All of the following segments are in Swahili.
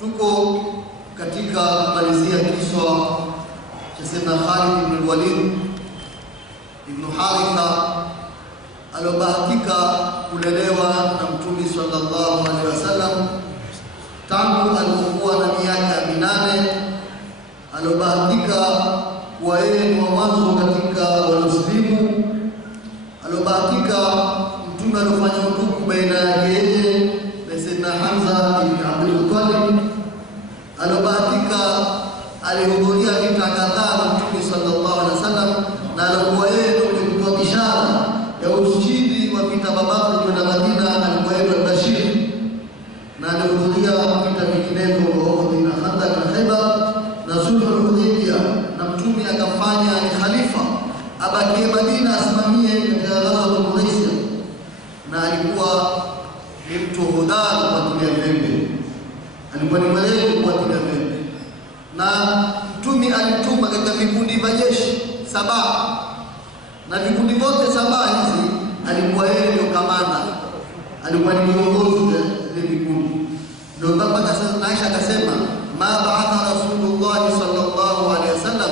Tuko katika kumalizia kisa cha Sayyidina Khalid ibn Walid ibn Haritha alobahatika kulelewa na Mtume sallallahu alaihi wasallam tangu alipokuwa na miaka 8. Alobahatika kuwa yeye ni mwanzo katika Waislamu. Alobahatika Mtume alifanya utuku baina yake yeye na Sayyidina Hamza ibn Abdul Muttalib. Alobahatika alihudhuria vita kadhaa na Mtume sallallahu alaihi wasallam, na alikuwa yeye ndio mtoa bishara ya ushindi wa vita Badr kwenda Madina. Alikuwa yeye Bashir, na alihudhuria vita vinginevyo vya Khandaq na Khaybar na Sulhul Hudaybiyah, na Mtume akafanya ni khalifa abakie Madina asimamie katika ghazwa Quraysh, na alikuwa ni mtu hodari kwa kutumia pembe, alikuwa ni mwelevu kwa kutumia pembe. Na Mtume alituma katika vikundi vya jeshi 7, na vikundi vyote 7 hizi alikuwa yeye ndio kamanda, alikuwa ni kiongozi wa vikundi. Ndio mpaka sasa Aisha akasema ma ba'atha Rasulullah sallallahu alaihi wasallam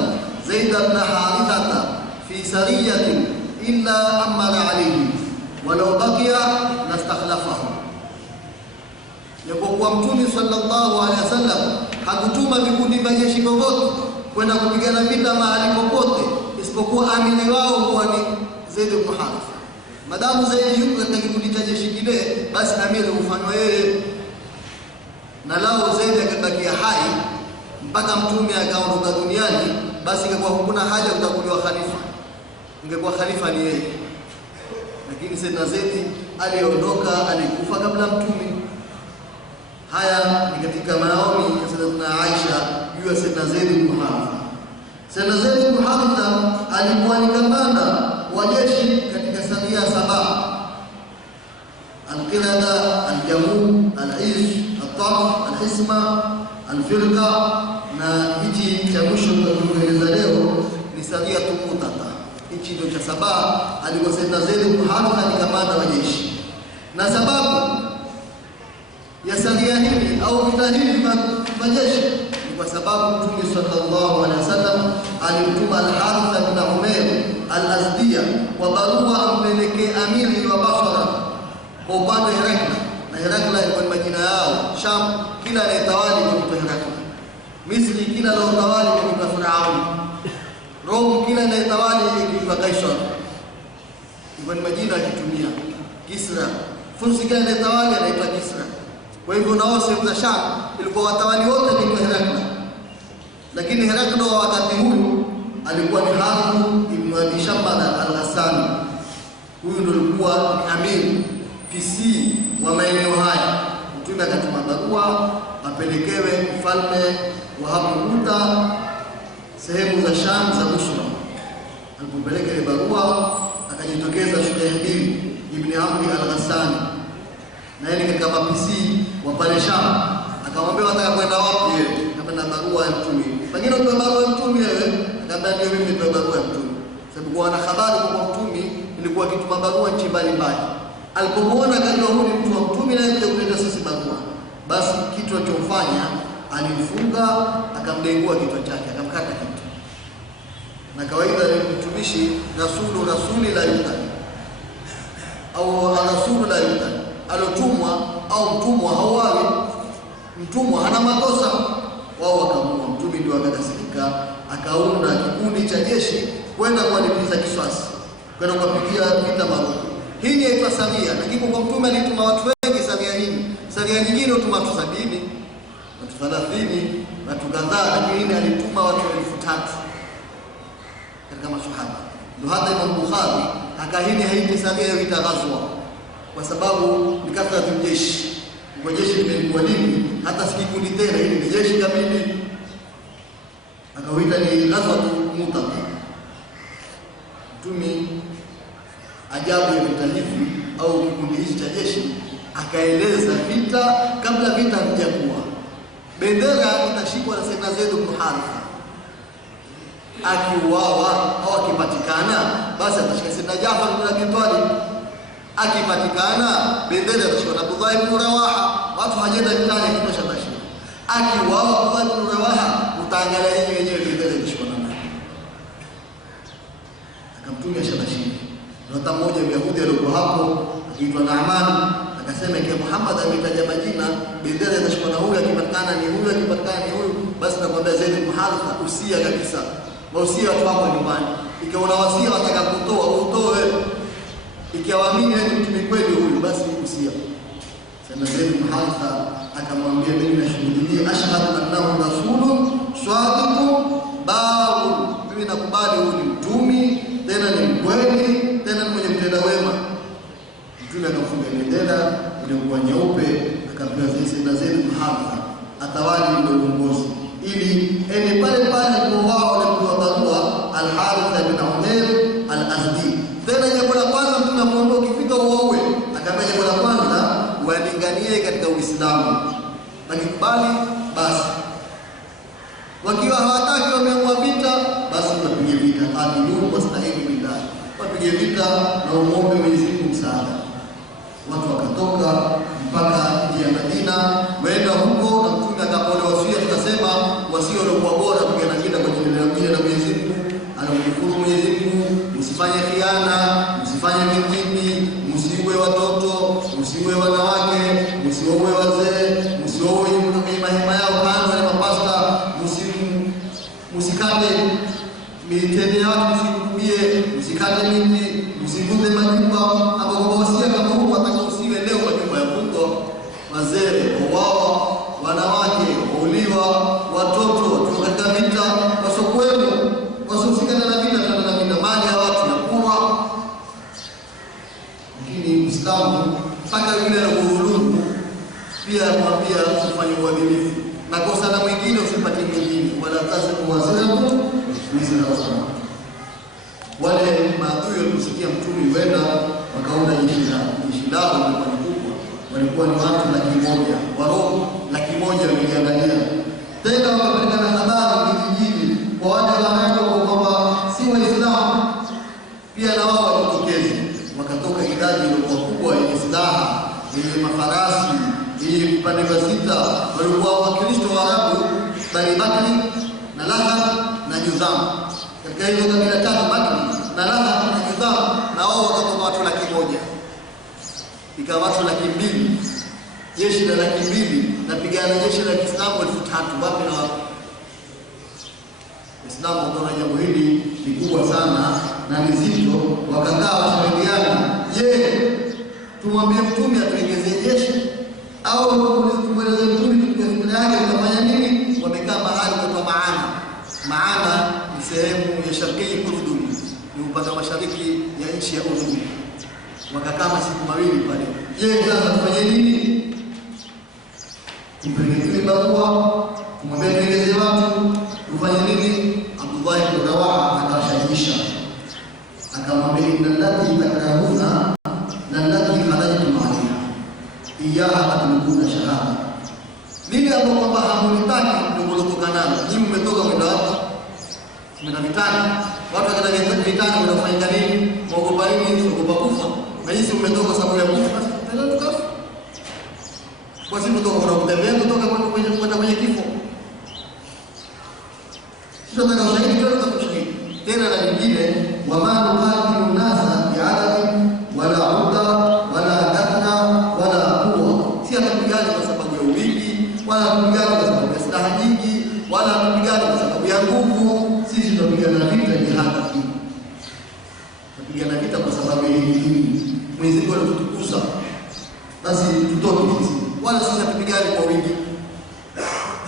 Zaid ibn Haritha fi sariyatin illa amara alayhi walau baqiya nastakhlafahu. Yapokuwa Mtume sallallahu alaihi wasallam hakutuma vikundi vya jeshi vyovyote kwenda kupigana vita mahali popote isipokuwa amini wao kuwa ni Zaid ibn Haritha. Madamu Zaid yuko katika kikundi cha jeshi kile, basi amiri hufanywa yeye. Na lao Zaid akabakia hai mpaka Mtume akaondoka duniani, basi ingekuwa hakuna haja kutakuliwa khalifa, ingekuwa khalifa ni yeye. Lakini Sayyidina Zaid aliondoka, alikufa kabla Mtume. Haya ni katika maoni ya Sayyidina Aisha juu ya Sayyidina Zaid ibn Haritha. Sayyidina Zaid ibn Haritha alikuwa ni kamanda wa jeshi katika saria 7: Al-Qilada, Al-Jamud, Al-Is, Al-Tarf, Al-Hisma, Al-Firqa, na hichi cha mwisho tunachoeleza leo ni saria Mutata. Hichi ndio cha 7. Alikuwa Sayyidina Zaid ibn Haritha ni kamanda wa jeshi, na sababu ya saria hili au vita hivi vya jeshi ni kwa sababu Mtume sallallahu alaihi wasallam alimtuma Al-Harith ibn Umayr Al-Azdiya kwa barua ampelekee amiri wa Basra kwa upande wa Herakla, na Herakla ilikuwa majina yao. Sham kila anayetawali kwa Herakla, Misri kila anayetawali kwa Firaun, Rome kila anayetawali kwa Kaisar, ilikuwa majina yakitumia. Kisra, Fursi kila anayetawali anaitwa Kisra. Kwa hivyo nao sehemu za Sham ilikuwa watawali wote ni Herakla, lakini Herakla wakati huu alikuwa ni Harith ibn Abi Shammara al-Ghassani. Huyu ndio alikuwa ni amiri PC wa maeneo haya. Mtume akatuma barua apelekewe mfalme wa hapo Kuta sehemu za Sham za Busra. Alipopeleka ile barua akajitokeza Shurahbil ibn Amr al-Ghassani, na yeye katika mapisi wa pale Sham. Akamwambia wataka kwenda wapi yeye? Akapenda barua ya Mtume. Pengine kwa barua ya Mtume wewe, akamwambia ndio mimi nitoe barua ya Mtume. Sababu kwa na habari kwa Mtume ilikuwa kituma barua nchi mbalimbali. Alipomwona kama huyu ni mtu wa Mtume na yeye kuleta sisi barua, basi kitu alichofanya alimfunga, akamdengua kichwa chake, akamkata kichwa. Na kawaida mtumishi rasuli la yuta au rasulu la yuta, alotumwa au mtumwa hauawi. Mtumwa hana makosa, wao wakamua. Mtume ndio akakasirika, akaunda kikundi cha jeshi kwenda kuwalipiza kisasi, kwenda kupigia vita Maroko. Hii ni aitwa saria, lakini kwa Mtume alituma watu wengi saria hii. Saria nyingine utuma watu 70, watu 30, watu kadhaa, lakini alituma watu 3000 katika maswahaba. Ndio hata Imam Bukhari akahini haiti saria ya vita Ghazwa, kwa sababu ni kathra jeshi. Kwa jeshi limekuwa nini? Hata sikikundi tena, hili ni jeshi kamili. Akawita ni Ghazwa Mutata. Mtume ajabu ya vita hivi au kikundi hichi cha jeshi akaeleza vita kabla vita havijakuwa. Bendera itashikwa na Sayyidina Zaid ibn Haritha. Akiuawa au akipatikana, basi atashika Sayyidina Jaafar ibn Abi Talib. Akipatikana bendera itashikwa na Abdullah ibn Rawaha. Watu hajenda vitani kimesha bashiri. Akiuawa Abdullah ibn Rawaha, utaangalia yeye wenyewe bendera ikishikwa na nani. Akamtumia Shabashiri. Ndio mmoja wa Yahudi alikuwa hapo akiitwa Naaman, akasema kwa Muhammad ametaja majina, bendera inashikwa na huyu, akipatikana ni huyu, akipatikana ni huyu, basi nakwambia Zaid ibn Haritha usia kabisa. Wasia watu wako nyumbani. Ikiwa una wasia wataka kutoa, utoe. Ikiwaamini ni mtu kweli huyu, basi usia. Sana Zaid ibn Haritha akamwambia mimi nashuhudia ashhadu annahu rasulun sadiqun baun, mimi nakubali huyu ni mtumi, tena ni mkweli, tena ni mwenye kutenda wema. Mtume akafunga bendera ilikuwa nyeupe, akapewa Zaid ibn Haritha atawali ndio uongozi, ili ene pale pale kwa wao walipowadharua Al-Harith ibn Umair Al-Azdi. Tena jambo la kwanza mtume amwambia ukifika uowe, akamwambia jambo la kwanza walinganie katika Uislamu. Wakikubali basi, wakiwa hawataki wameamua vita, basi wapige vita, qatilu wasta'inu billah, wapige vita na umuombe Mwenyezi Mungu msaada. Watu wakatoka mpaka nje ya Madina, waenda huko, na mtume akapoa wasia, tukasema wasia uliokuwa bora kupigana vita kwa ajili ya dini na Mwenyezi Mungu. Anamshukuru Mwenyezi Mungu, msifanye khiana, msifanye mitini, msiue watoto, msiue wanawake, msioue wazee, msioue kwenye mahema yao kando ya mapasta, msikate mitende yao, msikurubie, msikate miti, msivunje majumba. Hapo kwa wasia kama huko atakaosiwe leo majumba ya Mungu, wazee wao, wanawake wauliwa, watoto watu katika vita, wasokwemo wasosikana na vita, tena na vita, mali ya watu na kuwa. Lakini Uislamu mpaka yule anakuhulumu pia mwambia ufanye uadilifu, na kosa na mwingine usipatie mwingine, wala tazimu waziratu wizra ukhra. Wale maadui walisikia mtume wenda wakaunda jeshi lao kubwa, walikuwa ni watu 100,000, Waroma 100,000 waliangalia. Tena wakapelekana habari vijijini kwa wale wanaokuwa kwamba si Waislamu, pia na wao walitokeza, wakatoka idadi iliyokuwa kubwa yenye silaha, yenye mafarasi, yenye vipande vya sita. Walikuwa Wakristo wa Arabu, Bani Bakri na Lahab na Juzam. Katika hizo kabila tatu, Bakri na Lahab na Juzam, na wao wakatoka watu 100,000. Ikawa watu 200,000, jeshi la 200,000 na pigana jeshi la Kiislamu 3,000. Wapi na wapi? Waislamu wakaona jambo hili ni kubwa sana na ni zito, wakakaa washauriana, je, tumwambie mtume atuongezee jeshi au tumweleze mtume tukifanya yake tutafanya nini? Wamekaa mahali kwa Maana. Maana ni sehemu ya Sharqi Urdun, ni upande wa mashariki ya nchi ya Urdun. Wakakaa masiku mawili pale. Je, sasa tufanye nini? Tumpelekee barua, tumwambie tuongezee watu, tufanye nini? Abdullah ibn Rawaha akashajisha, akamwambia inna allati takrahuna na allati kharajtum alayha iyaha atlubuna shahada. Nini hapo kwamba hamulitaki ndio mlotoka nalo? Nyinyi mmetoka kwenda wapi? Mna vitani. Watu wakati vitani wanafanya nini? Mwogopa nini? Mwogopa kufa. Na hizi mmetoka sababu ya kufa, tena tukafa. Kwa sababu kutoka kwa kutembea, kutoka kwenye kifo. Sio tena ushahidi, tena na nyingine, wa ma nuqatilu nasa bi'adad wala udda wala adna wala quwwa. Si atapigana kwa sababu ya wingi, wala atapigana kwa sababu ya silaha nyingi, wala atapigana kwa sababu ya nguvu. Sisi tunapigana vita jihad. Tunapigana vita kwa sababu ya dini. Mwenyezi Mungu anatukuza, basi tutoke sisi, wala sisi hatupigani kwa wingi.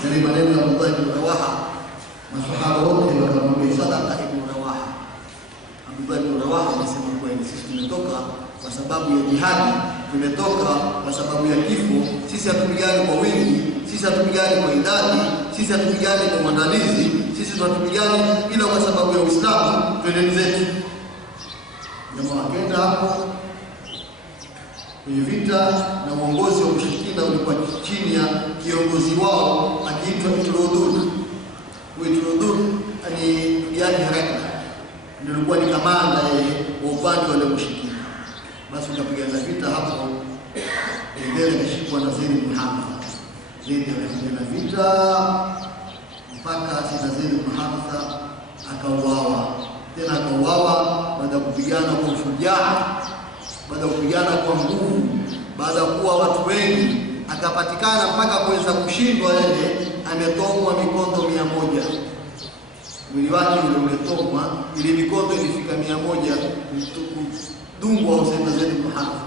Ni maneno ya Abdullah ibn Rawaha. Masahaba wote wakamwambia sadaqa ibn Rawaha. Abdullah ibn Rawaha anasema kweli, sisi tumetoka kwa sababu ya jihadi, tumetoka kwa sababu ya kifo. Sisi hatupigani kwa wingi, sisi hatupigani kwa idadi, sisi hatupigani kwa maandalizi, sisi tunapigana ila kwa sababu ya Uislamu. Twendeni zetu. Jamaa akaenda hapo kwenye vita, na uongozi wa mushirikina ulikuwa chini ya kiongozi wao akiitwa Itrudud. Itrudud ni yani haraka, ndio alikuwa ni kamanda wa upande wa mushirikina. Basi ukapigana vita hapo, bendera ikashikwa na Zaid ibn Haritha. Zaid akapigana vita mpaka Sayyidina Zaid bin Haritha akauawa. Tena akauawa baada ya kupigana kwa ushujaa, baada ya kupigana kwa nguvu, baada ya kuwa watu wengi, akapatikana mpaka kuweza kushindwa yeye ametongwa mikondo 100. Mwili wake umetongwa, ile mikondo ilifika 100 dungwa Sayyidina Zaid bin Haritha.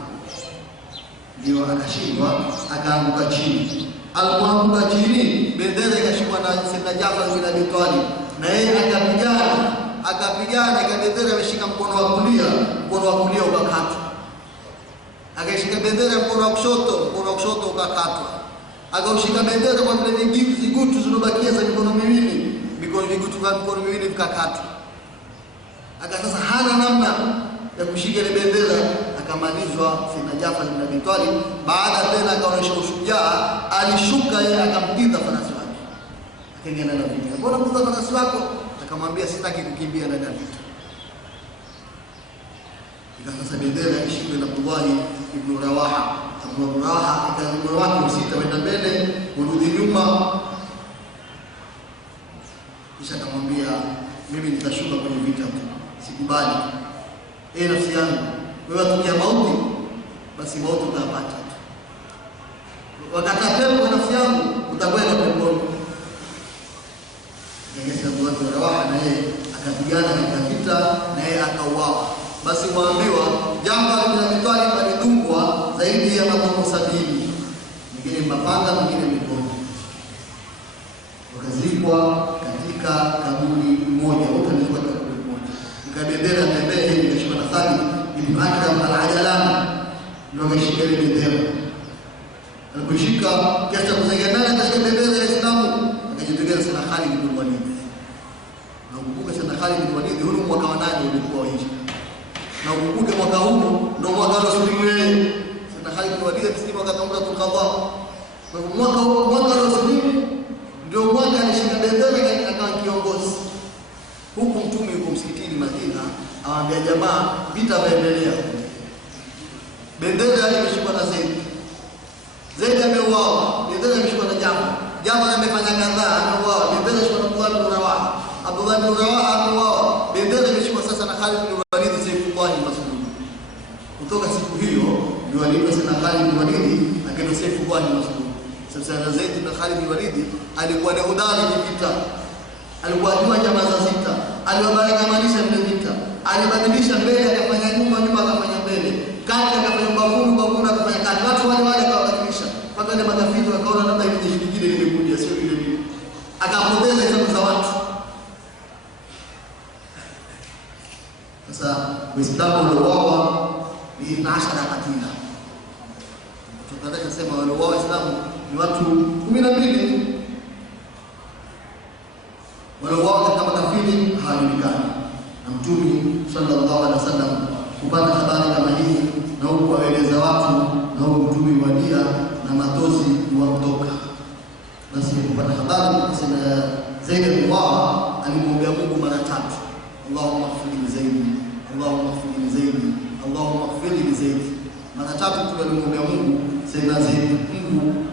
Ndio akashindwa, akaanguka chini. Alipoanguka chini, bendera ikashikwa na Sayyidina Jaafar bin Abi Talib, na yeye akapigana bendera ameshika mkono wa kulia ukakatwa. Akashika bendera mkono wa kushoto ukakatwa. Akaushika bendera kwa vile vigutu zilizobakia za mikono miwili, vigutu vya mikono miwili vikakatwa. Sasa hana namna ya kushika ile bendera, akamalizwa Sayyidina Jaafar bin Abi Talib. Baada tena akaonyesha ushujaa, alishuka yeye akampita farasi wake. Akaingia na vita. Mbona kuza farasi wako? Akamwambia sitaki kukimbia na vita. Sasa bendera ishikwe na Abdullah ibn Rawaha. Abdullah ibn Rawaha akazungumza watu msita wenda mbele, urudi nyuma. Kisha akamwambia mimi nitashuka kwenye vita, sikubali. Nafsi yangu, wewe tukia mauti, basi mauti utapata. Wakati pepo kwa nafsi yangu utakwenda peponi. Yesu Abdullah ibn Rawaha na yeye akapigana katika vita na yeye akauawa. Basi waambiwa Jaafar bin Abi Talib alidungwa zaidi ya makomo 70, mwingine mapanga, mwingine mikono. Wakazikwa katika kaburi moja, wote walikuwa katika kaburi moja. Ikabendera tembea hivi ikashika na Thabit ibn Akram al-Ajalani, ndio akashika ile bendera. Aliposhika kiasi cha kuzengana katika bendera ya Uislamu, akajitokeza sana Khalid ibn Walid. Na ukumbuke sana Khalid ibn Walid huyo mwaka wa 8 ulikuwa hivi. Na ukumbuke mwaka huu ndio mwaka wa Rasulullah. Sana Khalid ibn Walid akisema wakati Umratul Qadha. Kwa mwaka wa Rasulullah ndio mwaka alishika bendera akawa kiongozi. Huku mtume yuko msikitini Madina, awaambia jamaa vita vinaendelea. Bendera imeshikwa na Zaid ameuawa, bendera imeshikwa na Jaafar amefanya kadhaa, ameuawa, bendera imeshikwa na Abdullah ibn Rawaha. Abdullah ibn Rawaha ameuawa, bendera imeshikwa sasa na Khalid ibn Walid Saifullah al-Maslul. Kutoka siku hiyo ndio aliitwa sana Khalid ibn Walid akaitwa Saifullah al-Maslul. Sasa Zaid ibn Khalid ibn Walid alikuwa ni hodari wa vita, alikuwa ajua jamaa za vita, aliwabarikamanisha vita, alibadilisha mbele akafanya nyuma akafanya mbele, kati akafanya babuni akafanya kati, watu wale akawabadilisha mpaka ile makafiri wakaona labda ile jeshi lingine limekuja, sio ile ile, akapoteza hesabu za watu. Sasa Uislamu uliouawa ni 12 katila. Tunataka kusema waliouawa Uislamu ni watu 12. Waliouawa kama kafiri hawajulikani. Na Mtume sallallahu alaihi wasallam kupata habari kama hii na huko waeleza watu na huko Mtume wadia na matozi kutoka. Basi kupata habari kusema Zaid bin Haritha alimwambia Mungu mara 3. Allahumma ighfir li Zaid, Allahumma ighfir li Zaid, Allahumma ighfir li Zaid. Mara 3 tu alimwambia Mungu Sayyidina Zaid, Mungu